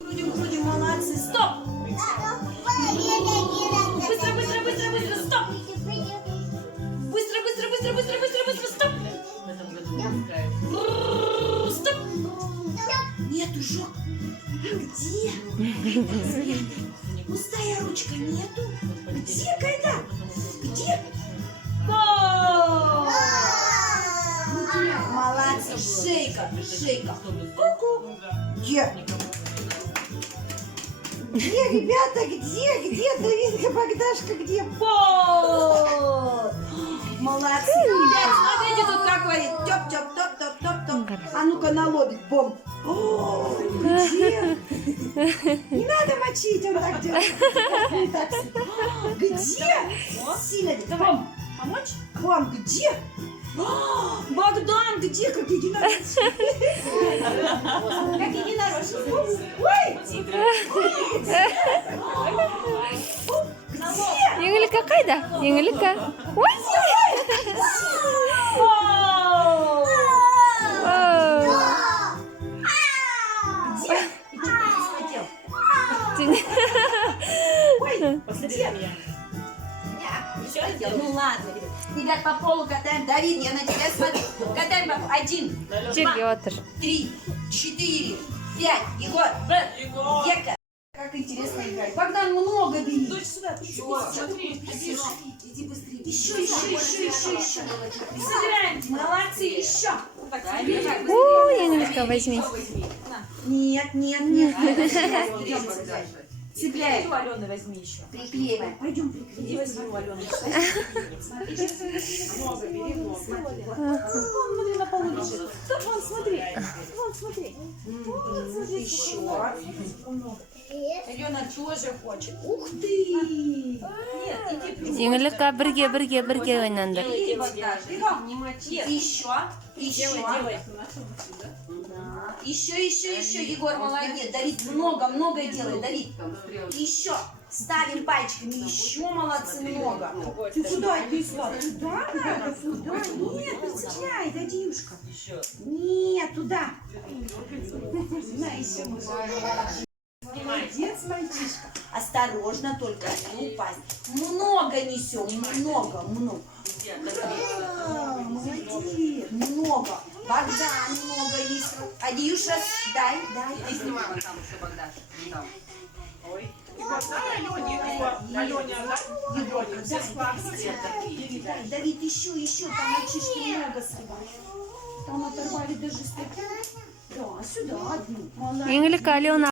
Крутим, молодцы. Стоп! Быстро, быстро, быстро, быстро, стоп! Быстро, быстро, быстро, быстро, быстро, быстро, стоп! Стоп! Нету жёг. Где? Пустая ручка нету. Где, Кайда? Где? Гол! Молодцы. Шейка, шейка. Ку-ку. Где? Где, ребята, где Давидка, Богдашка, где? Вот! Молодцы! Ребят, смотрите, тут как говорит. Топ-топ-топ-топ-топ-топ. А ну-ка на лобик, бомб. О, где? Не надо мочить, он так делает. Где? Сильно, бомб. Помочь? Бомб, где? Богдан, где? Как единорожка. Как единорожка. Ой! Еңлікке қайда? Еңлікке. Ой! Ну ладно, ребят, по полу катаем. Давид, я на тебя смотрю. Катаем по 1, 2, 3, 4, 5. Егор, Гека. Как интересно играть. Богдан, много бери. Дочь сюда, смотри. Иди быстрее. Еще. Сыграем. Молодцы, еще. О, Еңлікке возьми. Нет. Цепляем. У Алены возьми еще. Приклеиваем. Пойдем приклеим. Иди возьми у Алены. Много бери, много. Вон, смотри, на полу лежит. Вон, смотри. Еще. Алена тоже хочет. Ух ты! Нет, иди. Еңлікке бірге ойнаңдар. Еще, Егор, молодец. Давид, много делай, Давид. Еще. Ставим пальчиками. Еще, молодцы, много. Ты куда отнесла? Туда надо, туда. Нет, прицепляй, Дадюшка. Нет, туда. На, еще. Молодец, мальчишка. Осторожно, только не упасть. Много несем, много. Молодец, много. Богдан много несет. Адюша, дай. Иди снимай вон там еще, Богдаш. Там. Ой. Алене, Давид, еще, там мальчишки много срывали. Там оторвали даже стакан. Да, сюда одну. Еңлікке Алена